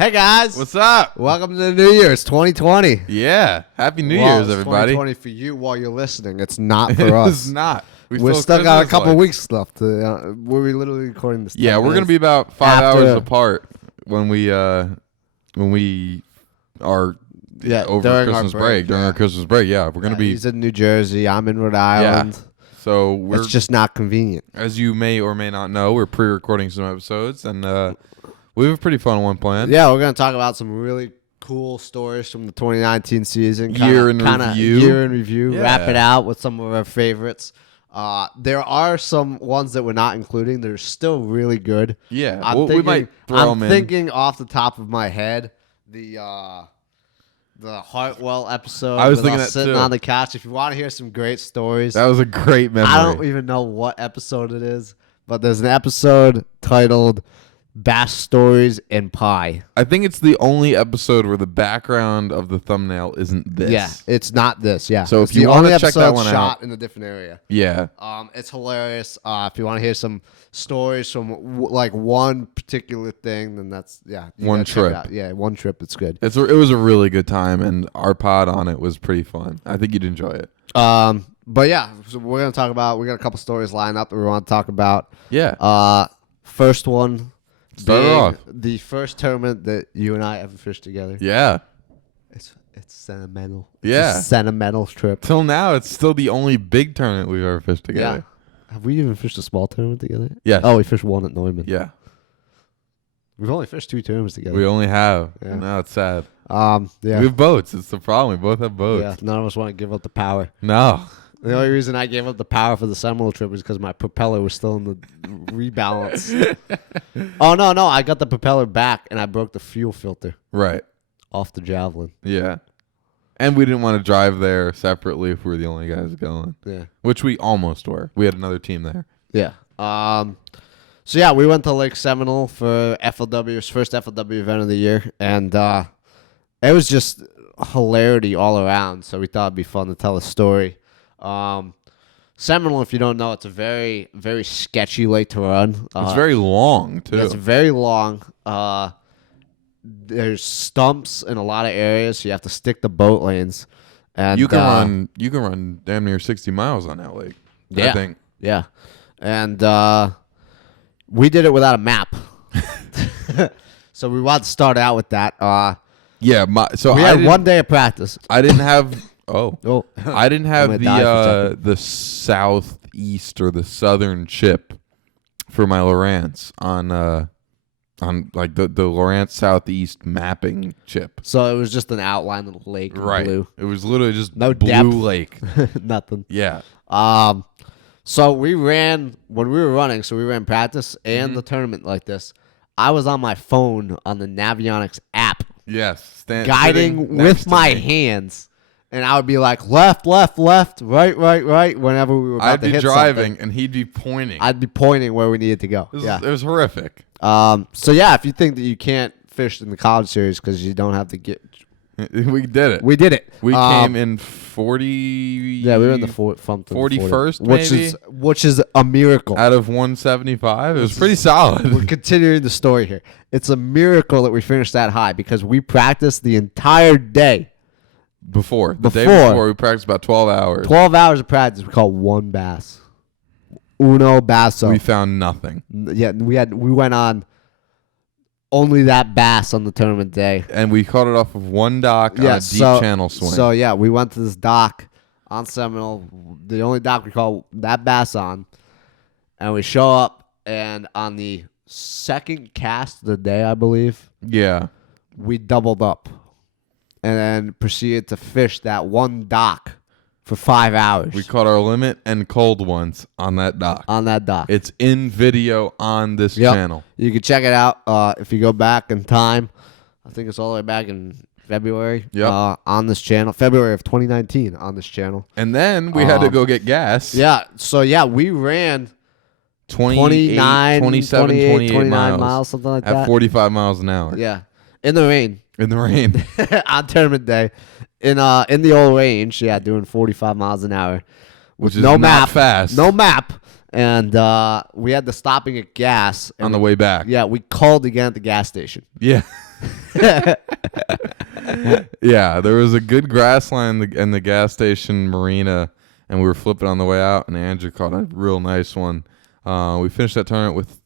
Hey guys, What's up? welcome to the New Year. It's 2020. Yeah. Happy New Well, Year's, it's everybody. 2020 for you while you're listening. It's not for us. It's not. We're still got a couple weeks left. We're literally recording this. Yeah, we're gonna be about 5 hours apart when we are over during Christmas break. During our Christmas break, we're gonna be. He's in New Jersey. I'm in Rhode Island. So it's just not convenient. As you may or may not know, we're pre-recording some episodes, and we have a pretty fun one planned. Yeah, we're gonna talk about some really cool stories from the 2019 season. Year in review. Yeah. Wrap it out with some of our favorites. There are some ones that we're not including. They're still really good. Yeah, we might throw them in. I'm thinking off the top of my head, the Hartwell episode. I was thinking that sitting too. on the couch. If you want to hear some great stories, that was a great memory. I don't even know what episode it is, but there's an episode titled Bass Stories and Pie. I think it's the only episode where the background of the thumbnail isn't this. Yeah, it's not this. Yeah. So it's if you want to check that one shot out, in a different area. Yeah. It's hilarious. If you want to hear some stories from like one particular thing, then that's one trip. Yeah, one trip. It's good. It was a really good time, and our pod on it was pretty fun. I think you'd enjoy it. But yeah, so we're gonna talk about. We got a couple stories lined up that we want to talk about. Yeah. First one. Start off. The first tournament that you and I ever fished together. Yeah. It's sentimental. Yeah. It's a sentimental trip. Till now, it's still the only big tournament we've ever fished together. Yeah. Have we even fished a small tournament together? Yes. Oh, we fished one at Neumann. Yeah. We've only fished 2 tournaments together. We only have. Yeah. Now it's sad. Yeah. We have boats. It's the problem. We both have boats. Yeah. None of us want to give up the power. No. The only reason I gave up the power for the Seminole trip was because my propeller was still in the rebalance. Oh, no. I got the propeller back, and I broke the fuel filter. Right. Off the Javelin. Yeah. And we didn't want to drive there separately if we were the only guys going. Yeah. Which we almost were. We had another team there. Yeah. So, yeah, we went to Lake Seminole for FLW's first FLW event of the year, and it was just hilarity all around, so we thought it'd be fun to tell a story. Seminole, if you don't know, it's a very, very sketchy lake to run. It's very long, too. It's very long. There's stumps in a lot of areas, so you have to stick to boat lanes. And you can run damn near 60 miles on that lake. Yeah. I think. Yeah. And we did it without a map. So we wanted to start out with that. We had 1 day of practice. I didn't have I didn't have the southeast or the southern chip for my Lowrance on like the Lowrance southeast mapping chip. So it was just an outline of the lake in blue. It was literally just no blue depth. lake. Nothing. Yeah. So we ran when we were running, so we ran practice and the tournament like this. I was on my phone on the Navionics app. Yes. Guiding with my hands. And I would be like, left, left, left, right, right, right, whenever we were about to hit something. I'd be driving, and he'd be pointing. I'd be pointing where we needed to go. It was horrific. So, yeah, if you think that you can't fish in the college series because you don't have to get... We did it. We did it. We came in 40... Yeah, we were in the 41st, maybe? Which is a miracle. Out of 175. It was pretty solid. We're continuing the story here. It's a miracle that we finished that high because we practiced the entire day. The day before, we practiced about 12 hours. 12 hours of practice. We caught one bass. Uno basso. We found nothing. Yeah, we went on only that bass on the tournament day. And we caught it off of one dock on a deep channel swing. So, yeah, we went to this dock on Seminole, the only dock we caught that bass on. And we show up, and on the second cast of the day, I believe, we doubled up. And then proceeded to fish that one dock for 5 hours. We caught our limit and cold ones on that dock. It's in video on this channel. You can check it out if you go back in time. I think it's all the way back in February on this channel. February of 2019 on this channel. And then we had to go get gas. Yeah. So, we ran 28 miles, something like that. At 45 miles an hour. Yeah. In the rain. On tournament day. In the old range, doing 45 miles an hour. Which is not fast. No map. And we had the stopping at gas. On the way back. Yeah, we called again at the gas station. Yeah. Yeah, there was a good grass line in the gas station marina, and we were flipping on the way out, and Andrew caught a real nice one. We finished that tournament with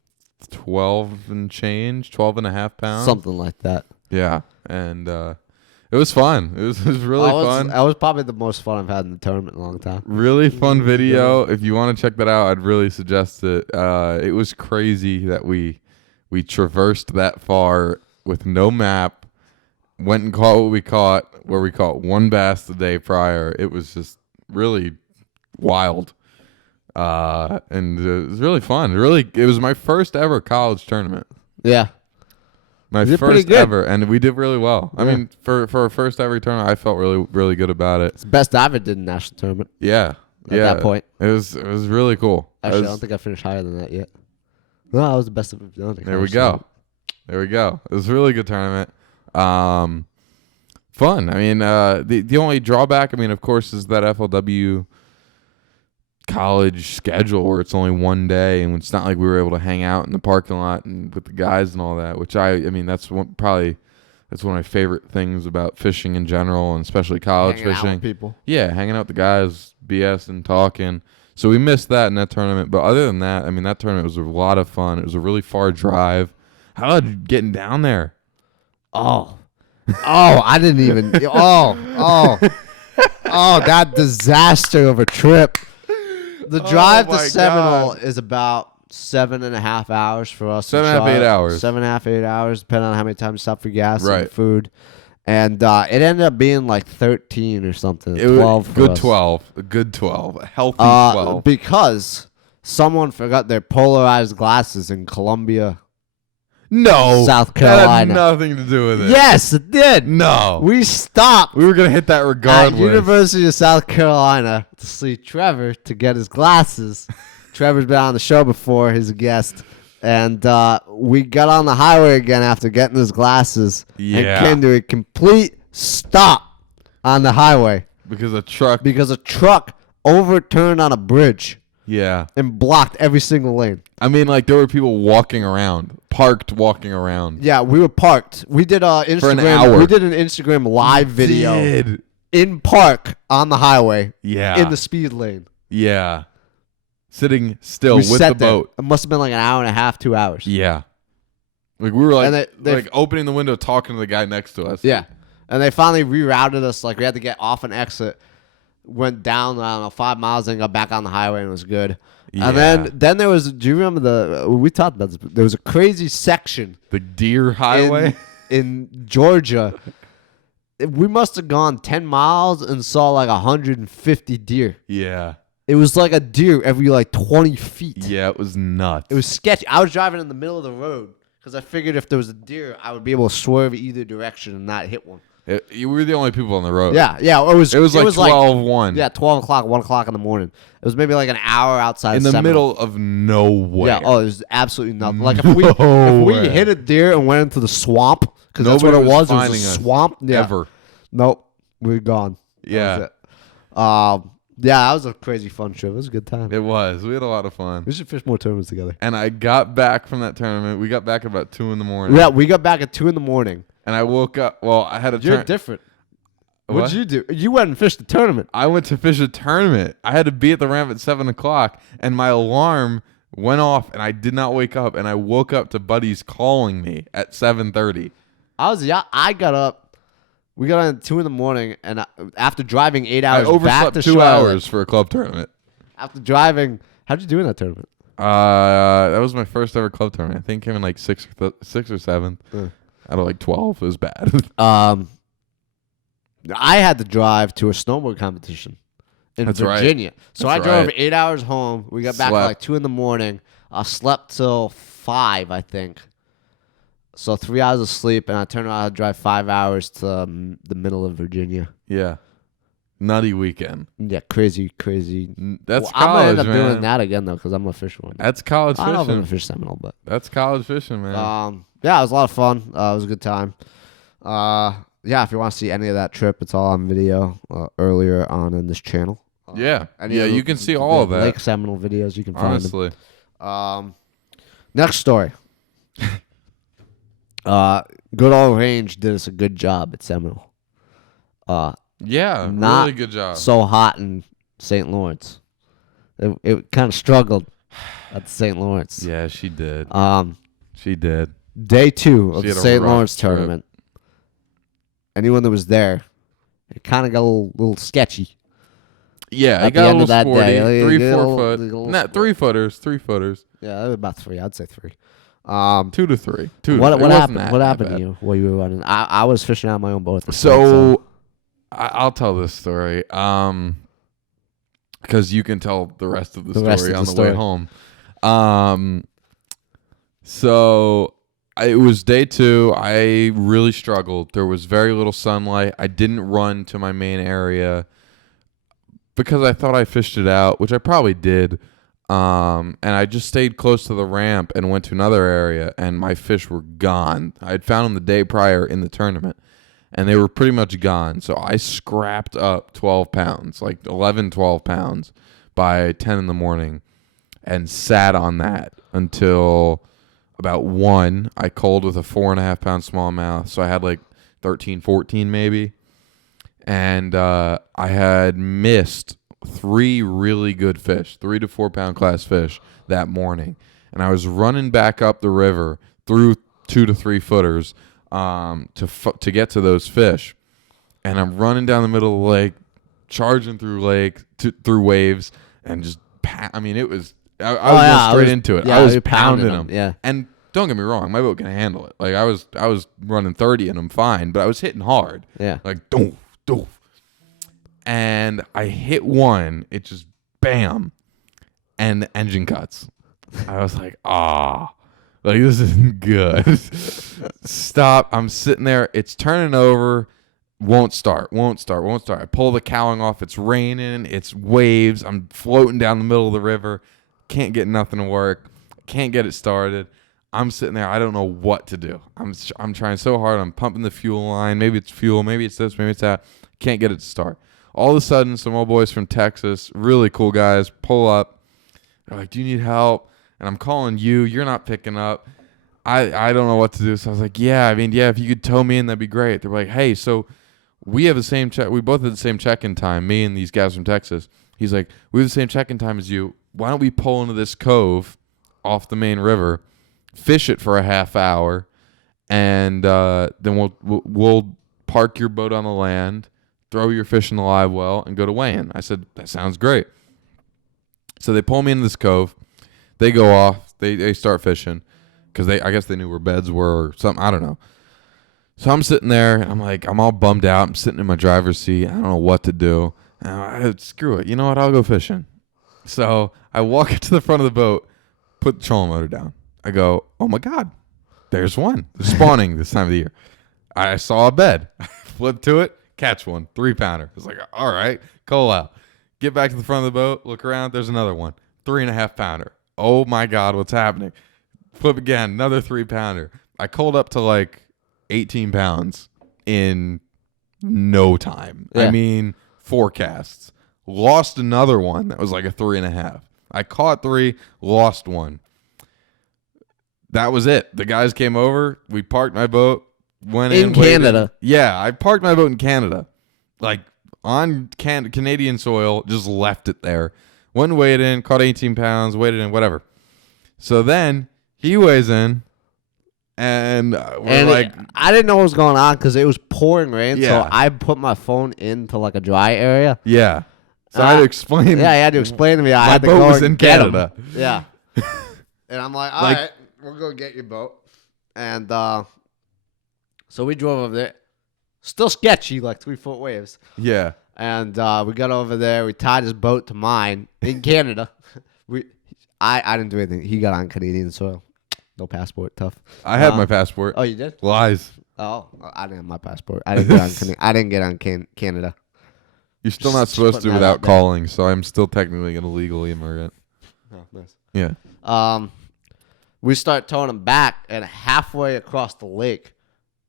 12 and change, 12 and a half pounds. Something like that. Yeah, and it was fun. It was really fun. That was probably the most fun I've had in the tournament in a long time. Really fun video. If you want to check that out, I'd really suggest it. It was crazy that we traversed that far with no map, went and caught what we caught, where we caught one bass the day prior. It was just really wild. And it was really fun. It was my first ever college tournament. Yeah. My first ever, and we did really well. Yeah. I mean, for our first ever tournament, I felt really, really good about it. It's the best I ever did in national tournament. Yeah. At that point. It was really cool. Actually, I don't think I finished higher than that yet. No, I was the best I've ever done. There we go. There we go. It was a really good tournament. Fun. I mean, the only drawback, I mean, of course, is that FLW college schedule where it's only one day, and it's not like we were able to hang out in the parking lot and with the guys and all that, which I mean, that's one of my favorite things about fishing in general, and especially college hanging fishing. Out with people. Yeah, hanging out with the guys, BS and talking. So we missed that in that tournament. But other than that, I mean, that tournament was a lot of fun. It was a really far drive. How about you getting down there? Oh, I didn't even. That disaster of a trip. The drive to Seminole is about 7.5 hours for us. 7.5, 8 hours. 7.5, 8 hours, depending on how many times you stop for gas right. and food. And it ended up being like 13 or something. 12 for good us. 12. A good 12. A healthy 12. Because someone forgot their polarized glasses in Columbia. No. South Carolina. That had nothing to do with it. Yes, it did. No. We stopped. We were going to hit that regardless. At University of South Carolina to see Trevor to get his glasses. Trevor's been on the show before. He's a guest. And we got on the highway again after getting his glasses. Yeah. And came to a complete stop on the highway. Because a truck overturned on a bridge. Yeah. And blocked every single lane. I mean, like, there were people walking around. Parked walking around. Yeah, we were parked. We did Instagram. For an hour. We did an Instagram live video. In park on the highway. Yeah. In the speed lane. Yeah. Sitting still with the boat. It must have been like an hour and a half, 2 hours. Yeah. Like, we were like, they like opening the window, talking to the guy next to us. Yeah. And they finally rerouted us. Like, we had to get off an exit. Went down, I don't know, 5 miles and got back on the highway, and it was good. Yeah. And then there was, do you remember we talked about this, there was a crazy section. The Deer Highway? In Georgia. We must have gone 10 miles and saw like 150 deer. Yeah. It was like a deer every like 20 feet. Yeah, it was nuts. It was sketchy. I was driving in the middle of the road because I figured if there was a deer, I would be able to swerve either direction and not hit one. You were the only people on the road. Yeah. It was like 12-1. Yeah, 12 o'clock, 1 o'clock in the morning. It was maybe like an hour outside in the middle of nowhere. Yeah, it was absolutely nothing. Like if we hit a deer and went into the swamp, because that's what it was. It was a swamp. Yeah. Ever. Nope. We're gone. Yeah. That was a crazy fun trip. It was a good time. It was. We had a lot of fun. We should fish more tournaments together. And I got back from that tournament. We got back at about 2 in the morning. Yeah, we got back at 2 in the morning. And I woke up. Well, I had a You're different. What did you do? You went and fished the tournament. I went to fish a tournament. I had to be at the ramp at 7 o'clock, and my alarm went off, and I did not wake up. And I woke up to buddies calling me at 7:30. I got up. We got on at 2 in the morning, and after driving 8 hours I overslept back to 2 Charlotte, hours for a club tournament. After driving, how'd you do in that tournament? That was my first ever club tournament. I think came in like sixth or seventh. Out of like 12. It was bad. I had to drive to a snowboard competition in Virginia. Right. So I drove 8 hours home. We got back at like 2 in the morning. I slept till 5, I think. So 3 hours of sleep, and I turned around to drive 5 hours to the middle of Virginia. Yeah. Nutty weekend. Yeah, crazy. That's college, I'm going to end up man. Doing that again, though, because I'm going to fish one. That's college fishing. I don't know if I'm going to fish Seminole, but. That's college fishing, man. Yeah, it was a lot of fun. It was a good time. If you want to see any of that trip, it's all on video earlier on in this channel. You can see all of that. Lake Seminole videos, you can find them. Honestly. Next story. Good Old Range did us a good job at Seminole. Yeah, Not really good job. so hot in St. Lawrence. It kind of struggled at St. Lawrence. Yeah, she did. She did. Day 2 of She the had a St. rough Lawrence trip. tournament. Anyone that was there, it kind of got a little sketchy. Yeah, At it got the a end of little that sporty. day, 3, get a 4 little- foot. get a little Not 3-footers. 3-footers. Yeah, about 3. I'd say 3. 2 to 3. 2. What It wasn't happened? that What happened bad. to you while you were running? I was fishing out my own boat. At this point, So I'll tell this story. Because you can tell the rest of the story on the way home. So it was day 2. I really struggled. There was very little sunlight. I didn't run to my main area because I thought I fished it out, which I probably did. And I just stayed close to the ramp and went to another area, and my fish were gone. I had found them the day prior in the tournament, and they were pretty much gone. So I scrapped up 12 pounds, like 11, 12 pounds by 10 in the morning, and sat on that until about 1. I culled with a 4.5 pound smallmouth, so I had like 13, 14 maybe. And I had missed 3 really good fish, 3 to 4 pound class fish that morning. And I was running back up the river through 2 to 3 footers to get to those fish. And I'm running down the middle of the lake, charging through through waves, and just it was I was going straight into it. Yeah, I was you're pounding them. Yeah. And don't get me wrong, my boat can handle it. Like I was running 30 and I'm fine, but I was hitting hard. Yeah. Like doof, doof. And I hit one, it just bam, and the engine cuts. I was like, like this isn't good. Stop. I'm sitting there, it's turning over, won't start. I pull the cowling off, it's raining, it's waves, I'm floating down the middle of the river, can't get nothing to work, can't get it started. I'm sitting there, I don't know what to do. I'm trying so hard, I'm pumping the fuel line, maybe it's fuel, maybe it's this, maybe it's that, can't get it to start. All of a sudden, some old boys from Texas, really cool guys, pull up. They're like, do you need help? And I'm calling you. You're not picking up. I don't know what to do. So I was like, yeah, if you could tow me in, that'd be great. They're like, hey, so we have the same check. We both had the same check-in time, me and these guys from Texas. He's like, we have the same check-in time as you. Why don't we pull into this cove off the main river, fish it for a half hour, and then we'll park your boat on the land, throw your fish in the live well, and go to weigh-in. I said, that sounds great. So they pull me into this cove. They go off. They start fishing because I guess they knew where beds were or something. I don't know. So I'm sitting there. And I'm all bummed out. I'm sitting in my driver's seat. I don't know what to do. Screw it. You know what? I'll go fishing. So I walk to the front of the boat, put the trolling motor down. I go, oh, my God. There's one. They're spawning this time of the year. I saw a bed. I flipped to it. Catch one, 3-pounder. It's like, all right, call out. Get back to the front of the boat, look around, there's another one, 3.5-pounder. Oh my God, what's happening? Flip again, another 3-pounder. I culled up to like 18 pounds in no time. Yeah. 4 casts. Lost another one that was like a 3.5. I caught 3, lost 1. That was it. The guys came over, we parked my boat. Went in Canada. Yeah, I parked my boat in Canada, like on Canadian soil. Just left it there. Went weighed in, caught 18 pounds, weighed in, whatever. So then he weighs in, and I didn't know what was going on because it was pouring rain. Yeah. So I put my phone into like a dry area. Yeah. So I had to explain. Yeah, he had to explain to me. I my had to boat go was and in get Canada. him. Yeah. And I'm like, all right, we'll go get your boat. And so we drove over there. Still sketchy, like 3-foot waves. Yeah. And we got over there. We tied his boat to mine in Canada. I didn't do anything. He got on Canadian soil. No passport. Tough. I had my passport. Oh, you did? Lies. Oh, I didn't have my passport. I didn't get on Canada. You're still not supposed to without calling, so I'm still technically an illegal immigrant. Oh, nice. Yeah. We start towing him back, and halfway across the lake,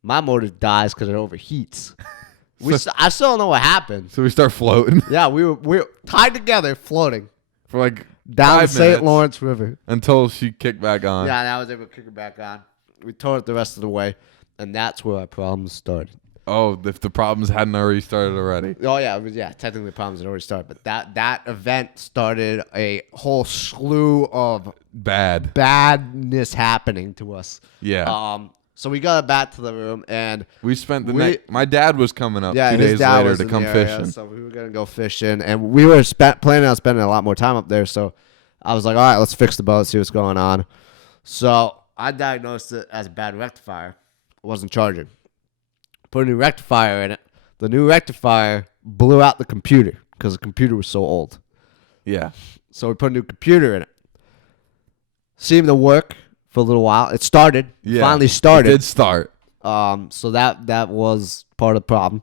my motor dies because it overheats. I still don't know what happened. So we start floating. Yeah, we were tied together, floating For like down the 5 St. minutes Lawrence River. until she kicked back on. Yeah, and I was able to kick her back on. We towed it the rest of the way. And that's where our problems started. Oh, if the problems hadn't already started already. Oh, yeah. Technically, the problems had already started. But that event started a whole slew of badness happening to us. Yeah. So we got back to the room, and we spent the night. My dad was coming up 2 his days dad later was to in come the area, fishing. So we were going to go fishing, and we were planning on spending a lot more time up there. So I was like, all right, let's fix the boat, see what's going on. So I diagnosed it as a bad rectifier. It wasn't charging. Put a new rectifier in it. The new rectifier blew out the computer because the computer was so old. Yeah. So we put a new computer in it. Seemed to work for a little while. It started. Yeah. Finally started. It did start. So that was part of the problem.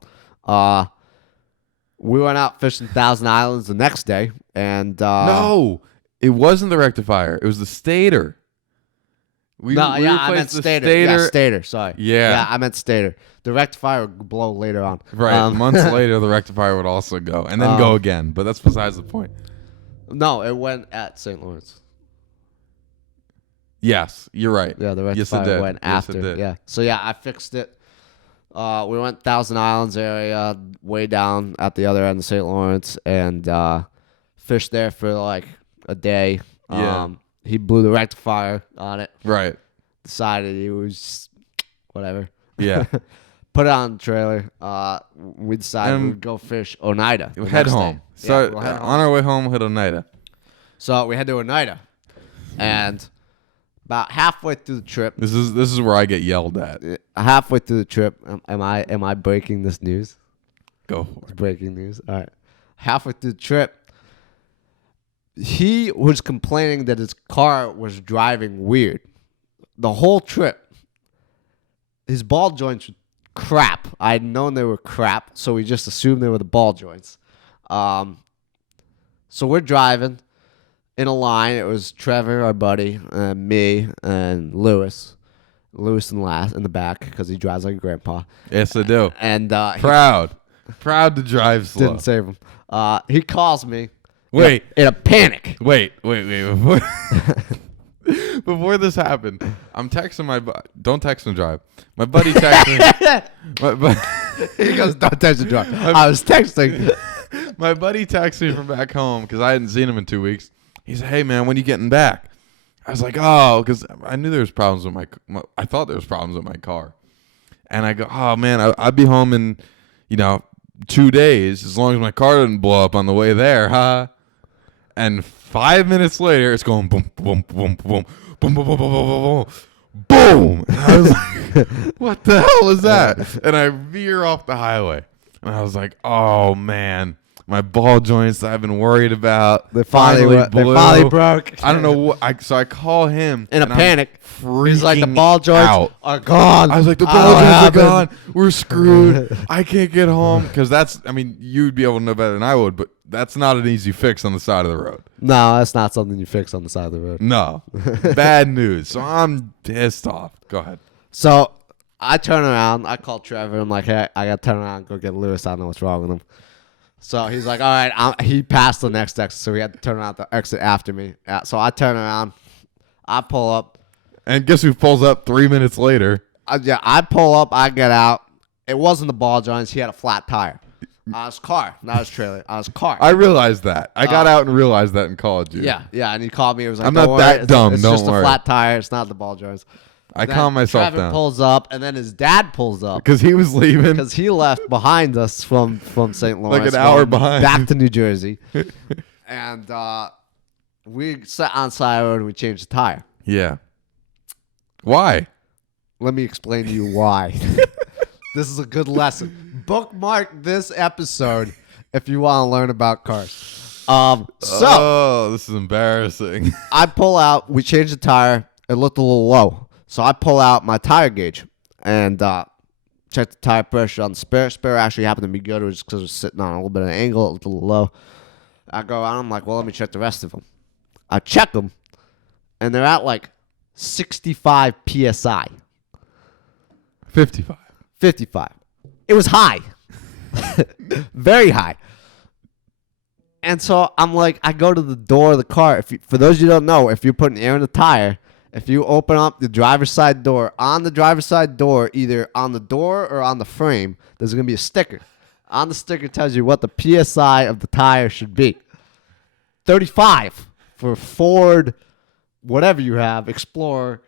We went out fishing Thousand Islands the next day, and no, it wasn't the rectifier. It was the stator. I meant stator. Yeah, stator. Sorry. Yeah, I meant stator. The rectifier would blow later on. Right. Months later, the rectifier would also go, and then go again. But that's besides the point. No, it went at St. Lawrence. Yes, you're right. Yeah, the rectifier went after. It did. Yeah. So yeah, I fixed it. We went Thousand Islands area, way down at the other end of St. Lawrence, and fished there for like a day. Yeah. He blew the rectifier on it. Right. Decided he was whatever. Yeah. Put it on the trailer. We decided we would go fish Oneida. Head home. So we'll head home. On our way home, we'll hit Oneida. So we head to Oneida, and about halfway through the trip. This is where I get yelled at. Halfway through the trip, am I breaking this news? Go for it. Breaking news. All right. Halfway through the trip, he was complaining that his car was driving weird. The whole trip, his ball joints were crap. I had known they were crap, so we just assumed they were the ball joints. So we're driving in a line. It was Trevor, our buddy, me, and Lewis. Lewis in the back because he drives like a grandpa. Yes, I do. And proud to drive slow. Didn't save him. He calls me. Wait. In a panic. Wait. Before this happened, I'm texting my buddy. Don't text and drive. My buddy texted me. He goes, don't text and drive. I was texting. My buddy texted me from back home because I hadn't seen him in 2 weeks. He said, hey, man, when you getting back? I was like, oh, because I knew there was problems with I thought there was problems with my car. And I go, oh, man, I'll be home in, 2 days as long as my car didn't blow up on the way there, huh? And 5 minutes later, it's going boom, boom, boom, boom, boom, boom, boom, boom, boom, boom, boom. And I was like, what the hell is that? And I veer off the highway. And I was like, oh, man, my ball joints that I've been worried about. They finally broke. I don't know what. So I call him. In a panic. He's like, the freaking ball joints are gone. I was like, the ball joints are gone. We're screwed. I can't get home. Because you'd be able to know better than I would, but that's not an easy fix on the side of the road. No, that's not something you fix on the side of the road. No. Bad news. So I'm pissed off. Go ahead. So I turn around. I call Trevor. I'm like, hey, I got to turn around and go get Lewis. I don't know what's wrong with him. So he's like, all right. He passed the next exit, so he had to turn around the exit after me. So I turn around. I pull up. And guess who pulls up 3 minutes later? I pull up. I get out. It wasn't the ball joints. He had a flat tire. On his car, not his trailer. On his car. I realized that. I got out and realized that and called you. Yeah. And he called me. It was like, I'm not that dumb. It's don't just worry. a flat tire. It's not the ball joints. I calm myself Trevor down. pulls up, and then his dad pulls up. Because he was leaving. Because he left behind us from St. Lawrence. Like an hour behind. Back to New Jersey. And we sat on the side of the road and we changed the tire. Yeah. Why? Let me explain to you why. This is a good lesson. Bookmark this episode if you want to learn about cars. This is embarrassing. I pull out. We changed the tire. It looked a little low. So I pull out my tire gauge and check the tire pressure on the spare. Spare actually happened to be good. It was just because it was sitting on a little bit of an angle. It looked a little low. I go out. I'm like, well, let me check the rest of them. I check them, and they're at like 65 PSI. 55. 55. It was high. Very high. And so I'm like, I go to the door of the car. For those of you who don't know, if you're putting air in the tire, If you open up the driver's side door, on the driver's side door, either on the door or on the frame, there's going to be a sticker. On the sticker tells you what the PSI of the tire should be. 35 for Ford, whatever you have, Explorer.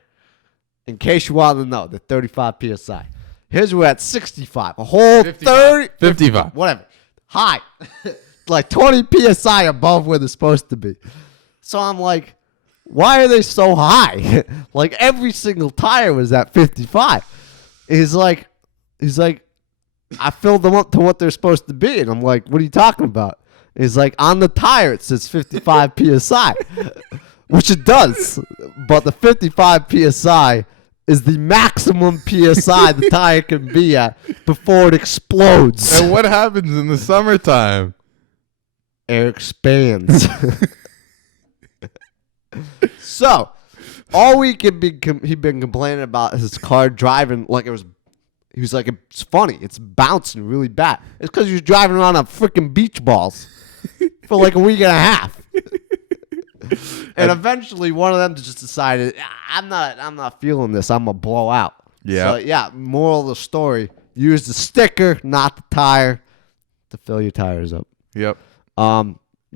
In case you want to know, the 35 PSI. Here's we're at 65. A whole 55. 30. 55. Whatever. High. Like 20 PSI above where they're supposed to be. So I'm like, why are they so high? Like every single tire was at 55. He's like, I filled them up to what they're supposed to be. And I'm like, what are you talking about? He's like, on the tire, it says 55 PSI, which it does. But the 55 PSI is the maximum PSI the tire can be at before it explodes. And what happens in the summertime? Air expands. So, all week he'd been complaining about his car driving like it was. He was like, it's funny. It's bouncing really bad. It's because he was driving around on freaking beach balls for like a week and a half. And eventually, one of them just decided, I'm not feeling this. I'm gonna blow out. Yeah. So yeah. Moral of the story: use the sticker, not the tire, to fill your tires up. Yep.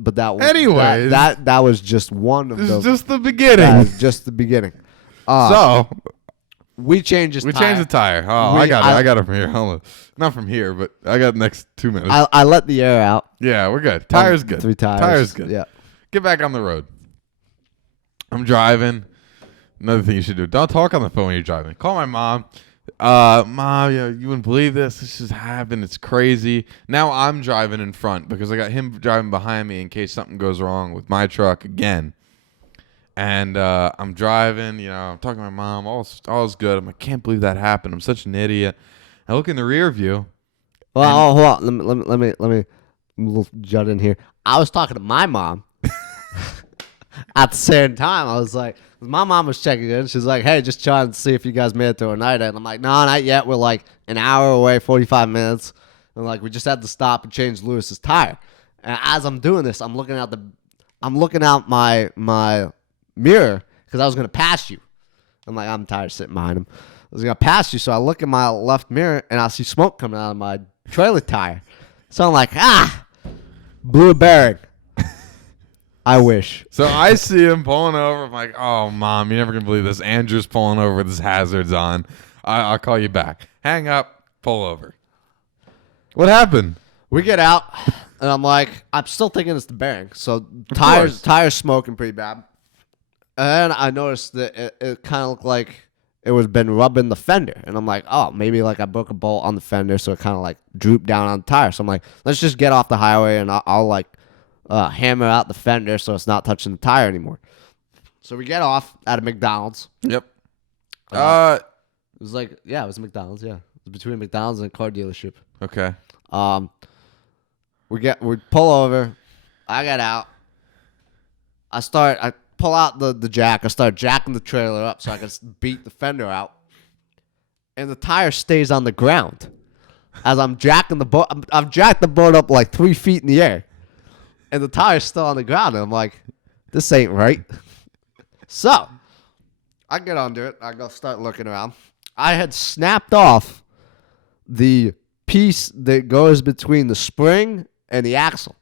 But that was Anyways. that was just one of This the. is just the beginning. That was just the beginning. So we changed his we tire. changed the tire. Oh, I got it from here. Hold on. Not from here, but I got the next 2 minutes. I let the air out. Yeah, we're good. Tire's good. 3 tires. Tire's good. Yeah. Get back on the road. I'm driving. Another thing you should do: don't talk on the phone when you're driving. Call my mom. Mom, you wouldn't believe this. This just happened. It's crazy. Now I'm driving in front because I got him driving behind me in case something goes wrong with my truck again. And I'm driving. I'm talking to my mom. All's good. I'm like, I can't believe that happened. I'm such an idiot. I look in the rear view. Well, hold on. Let me a little jut in here. I was talking to my mom. At the same time, I was like, my mom was checking in. She's like, hey, just trying to see if you guys made it to Oneida. And I'm like, no, not yet. We're like an hour away, 45 minutes. And like, we just had to stop and change Lewis's tire. And as I'm doing this, I'm looking out my mirror because I was going to pass you. I'm like, I'm tired of sitting behind him. I was going to pass you. So I look in my left mirror and I see smoke coming out of my trailer tire. So I'm like, blew a bearing. I wish. So I see him pulling over. I'm like, oh, Mom, you're never going to believe this. Andrew's pulling over with his hazards on. I'll call you back. Hang up, pull over. What happened? We get out, and I'm like, I'm still thinking it's the bearing. So tires smoking pretty bad. And then I noticed that it kind of looked like it was been rubbing the fender. And I'm like, oh, maybe like I broke a bolt on the fender, so it kind of like drooped down on the tire. So I'm like, let's just get off the highway, and I'll like hammer out the fender so it's not touching the tire anymore. So we get off at a McDonald's. Yep. It was like, it was McDonald's, yeah. It was between McDonald's and a car dealership. Okay. We pull over. I get out. I pull out the jack. I start jacking the trailer up so I can beat the fender out. And the tire stays on the ground. As I'm jacking the boat, I've jacked the boat up like 3 feet in the air. And the tire's still on the ground. And I'm like, this ain't right. So, I get under it. I go start looking around. I had snapped off the piece that goes between the spring and the axle.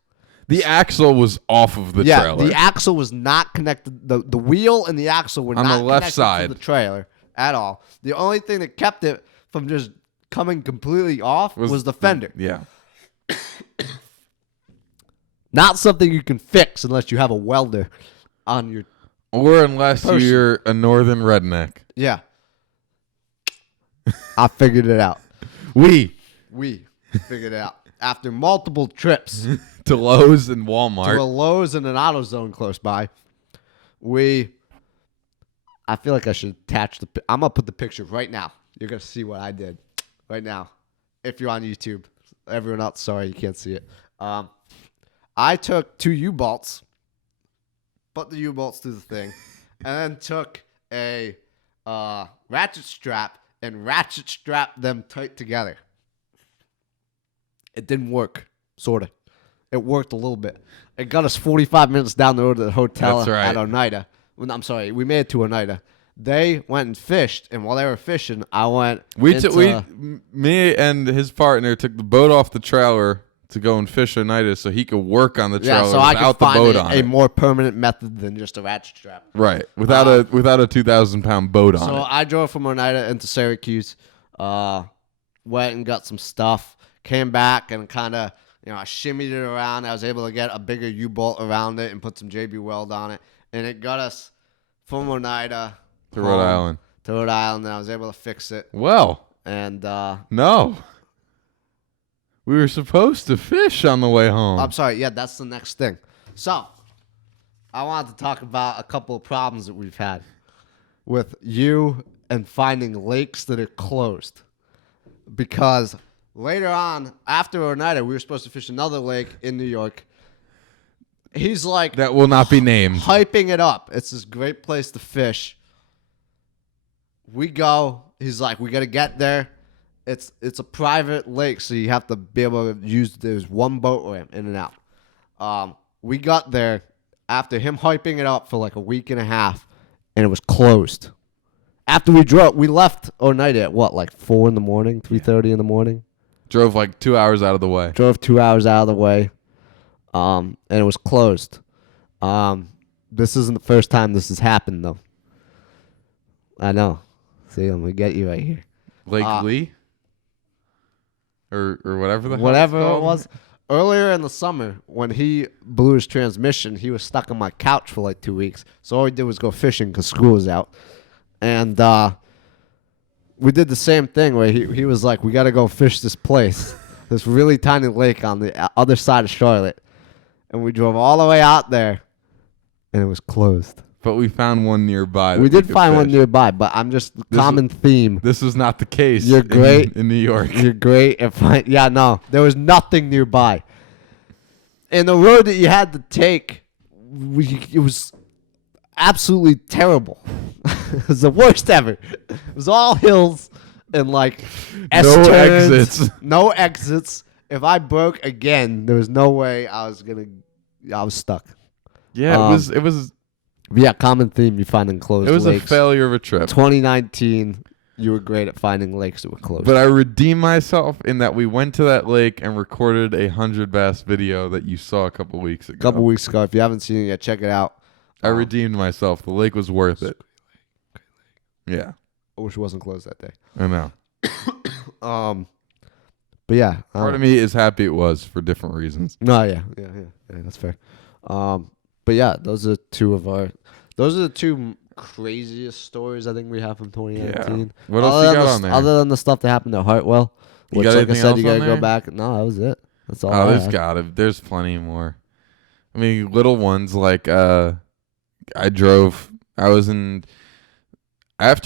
The axle was off of the trailer. The axle was not connected. The wheel and the axle were on not the left connected side to the trailer at all. The only thing that kept it from just coming completely off was the fender. Yeah. Not something you can fix unless you have a welder on your Or unless person. you're a northern redneck. Yeah. I figured it out. We figured it out. After multiple trips to Lowe's and Walmart. to a Lowe's and an AutoZone close by, I feel like I should attach I'm going to put the picture right now. You're going to see what I did right now. If you're on YouTube. Everyone else, sorry, you can't see it. I took 2 U-bolts, put the U-bolts through the thing, and then took a ratchet strap and ratchet strapped them tight together. It didn't work, sort of. It worked a little bit. It got us 45 minutes down the road to the hotel That's right. at Oneida. Well, I'm sorry, we made it to Oneida. They went and fished, and while they were fishing, I went. Me and his partner took the boat off the trailer to go and fish Oneida so he could work on the trailer so I without could the find boat on a it. more permanent method than just a ratchet strap. Right, without a 2,000-pound boat on So it. I drove from Oneida into Syracuse, went and got some stuff, came back and kind of, I shimmied it around. I was able to get a bigger U-bolt around it and put some JB Weld on it, and it got us from Oneida To Rhode Island. To Rhode Island, and I was able to fix it. Well, and no. We were supposed to fish on the way home. I'm sorry. Yeah, that's the next thing. So, I wanted to talk about a couple of problems that we've had with you and finding lakes that are closed. Because later on, after Oneida, we were supposed to fish another lake in New York. He's like... That will not be named. Hyping it up. It's this great place to fish. We go. He's like, we got to get there. It's a private lake, so you have to be able to use. There's one boat ramp in and out. We got there after him hyping it up for like a week and a half, and it was closed. After we left Oneida at what, like 4 in the morning, 3:30 in the morning. Drove like 2 hours out of the way. Drove 2 hours out of the way, and it was closed. This isn't the first time this has happened, though. I know. See, I'm gonna get you right here. Lake Lee? Or whatever the hell whatever it's it called. was. Earlier in the summer, when he blew his transmission, he was stuck on my couch for like 2 weeks. So all we did was go fishing because school was out. And we did the same thing where he was like, we got to go fish this place, this really tiny lake on the other side of Charlotte. And we drove all the way out there, and it was closed. But we found one nearby. We did find one nearby, but I'm just common theme. This was not the case. You're great in New York. You're great. No, there was nothing nearby. And the road that you had to take, it was absolutely terrible. It was the worst ever. It was all hills and like S-turns, exits. No exits. If I broke again, there was no way I was stuck. Yeah, it was. Yeah, common theme. You find enclosed lakes. It was a failure of a trip. 2019, you were great at finding lakes that were closed. But I redeemed myself in that we went to that lake and recorded a 100 bass video that you saw a couple weeks ago. If you haven't seen it yet, check it out. I redeemed myself. The lake was worth it. Yeah. I wish it wasn't closed that day. I know. But yeah. Part of me is happy it was for different reasons. No, yeah, that's fair. But yeah, those are the two craziest stories I think we have from 2019. Yeah. What else you got on there? Other than the stuff that happened at Hartwell, You which, got like I anything said, else you gotta on go there? back. No, that was it. That's all. There's plenty more. I mean, little ones like after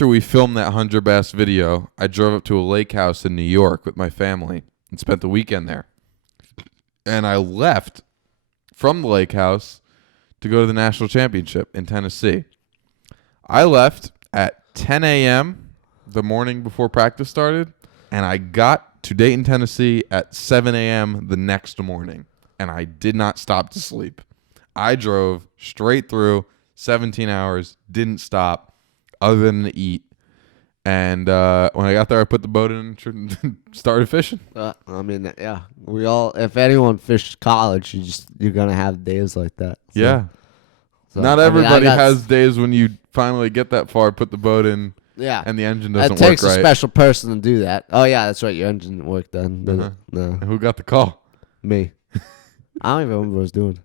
we filmed that 100 bass video, I drove up to a lake house in New York with my family and spent the weekend there. And I left from the lake house to go to the national championship in Tennessee. I left at 10 a.m. the morning before practice started, and I got to Dayton, Tennessee at 7 a.m. the next morning, and I did not stop to sleep. I drove straight through 17 hours, didn't stop other than to eat. And when I got there, I put the boat in and started fishing. I mean, yeah, we all. If anyone fished college, you're gonna have days like that. So, yeah. So, Not everybody has days when you finally get that far, put the boat in, yeah, and the engine doesn't it work right. takes a special person to do that. Oh yeah, that's right. Your engine didn't work then. Did it? No, Who got the call? me. I don't even remember what I was doing.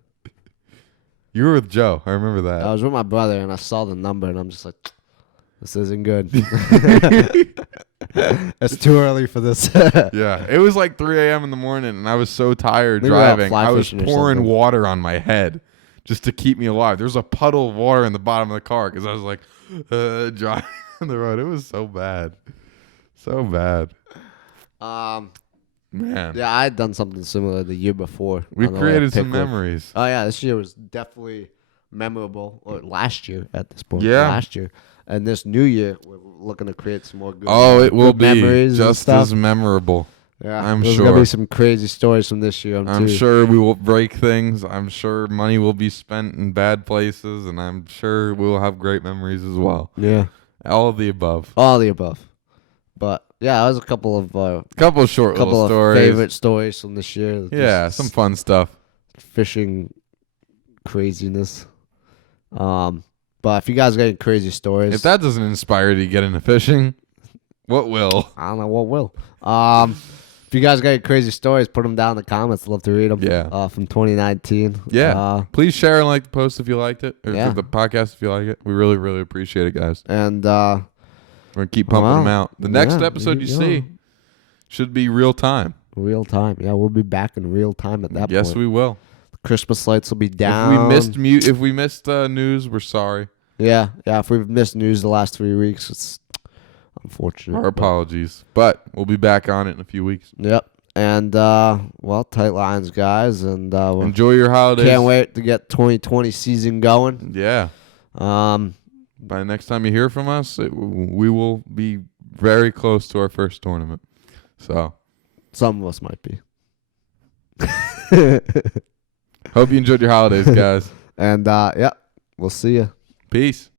You were with Joe. I remember that. I was with my brother, and I saw the number, and I'm just like, this isn't good. It's too early for this. Yeah, it was like 3 a.m. in the morning, and I was so tired Maybe we were out driving. fly I was fishing or pouring something. water on my head just to keep me alive. There was a puddle of water in the bottom of the car because I was like driving on the road. It was so bad. So bad. Man. Yeah, I had done something similar the year before. We on the way created up some Pickwick. memories. Oh yeah, this year was definitely memorable. Or last year at this point. Yeah. Last year. And this new year, we're looking to create some more good. Oh, it will good be memories and just stuff. as memorable. Yeah, I'm there's sure. gonna be some crazy stories from this year. I'm too. sure we will break things. I'm sure money will be spent in bad places, and I'm sure we will have great memories as well. Yeah. All of the above. All the above. But yeah, that was a couple of Couple of short couple little of stories. favorite stories from this year. Yeah, Just some fun stuff. fishing craziness. But if you guys got any crazy stories, If that doesn't inspire you to get into fishing, what will? I don't know what will. If you guys got any crazy stories, put them down in the comments. I'd love to read them. Yeah. From 2019. Yeah. Please share and like the post if you liked it, or Yeah. the podcast if you like it. We really, really appreciate it, guys. And We're gonna keep pumping them out. The next yeah, episode you yeah. see should be real time. real time. Yeah, we'll be back in real time at that point. Yes, we will. Christmas lights will be down. If we missed news, we're sorry. Yeah. If we've missed news the last 3 weeks, it's unfortunate. Our apologies, but we'll be back on it in a few weeks. Yep. And tight lines, guys, and Enjoy your holidays. can't wait to get 2020 season going. Yeah. By the next time you hear from us, we will be very close to our first tournament. So, some of us might be. hope you enjoyed your holidays, guys. And we'll see you. Peace.